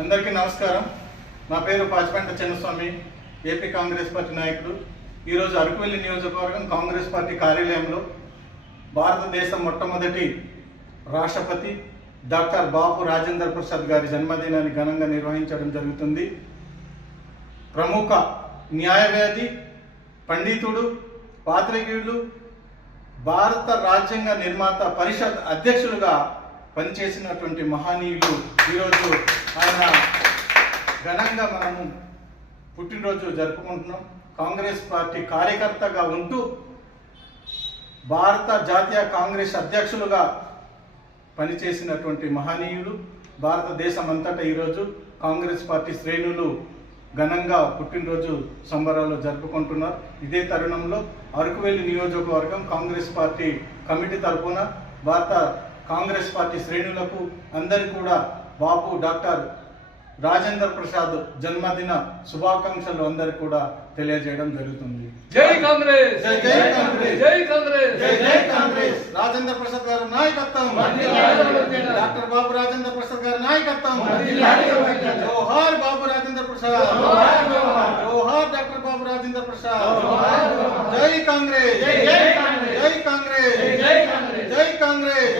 అందరికీ నమస్కారం. నా పేరు పాచిపెంట చిన్నస్వామి, ఏపీ కాంగ్రెస్ పార్టీ నాయకుడు. ఈరోజు అరకువెల్లి నియోజకవర్గం కాంగ్రెస్ పార్టీ కార్యాలయంలో భారతదేశం మొట్టమొదటి రాష్ట్రపతి డాక్టర్ బాపు రాజేంద్ర ప్రసాద్ గారి జన్మదినాన్ని ఘనంగా నిర్వహించడం జరుగుతుంది. ప్రముఖ న్యాయవాది, పండితుడు, పాత్రికేయులు, భారత రాజ్యాంగ నిర్మాత పరిషత్ అధ్యక్షులుగా పనిచేసినటువంటి మహనీయులు ఈరోజు ఆయన ఘనంగా మనము పుట్టినరోజు జరుపుకుంటున్నాం. కాంగ్రెస్ పార్టీ కార్యకర్తగా ఉంటూ భారత జాతీయ కాంగ్రెస్ అధ్యక్షులుగా పనిచేసినటువంటి మహనీయులు భారతదేశం అంతటా ఈరోజు కాంగ్రెస్ పార్టీ శ్రేణులు ఘనంగా పుట్టినరోజు సంబరాలు జరుపుకుంటున్నారు. ఇదే తరుణంలో అరకువెల్లి నియోజకవర్గం కాంగ్రెస్ పార్టీ కమిటీ తరఫున భారత కాంగ్రెస్ పార్టీ శ్రేణులకు అందరికీ కూడా బాపు డాక్టర్ రాజేంద్ర ప్రసాద్ జన్మదిన శుభాకాంక్షలు అందరికీ కూడా తెలియజేయడం జరుగుతుంది. జై కాంగ్రెస్, జై జై కాంగ్రెస్, జై కాంగ్రెస్, జై జై కాంగ్రెస్. రాజేంద్ర ప్రసాద్ గారి నాయకత్వం, డాక్టర్ బాబు రాజేంద్ర ప్రసాద్ గారి నాయకత్వం. జోహార్ బాబు రాజేంద్ర ప్రసాద్, జోహార్ డాక్టర్ బాబు రాజేంద్ర ప్రసాద్. జై కాంగ్రెస్, జై కాంగ్రెస్, జై కాంగ్రెస్, జై కాంగ్రెస్.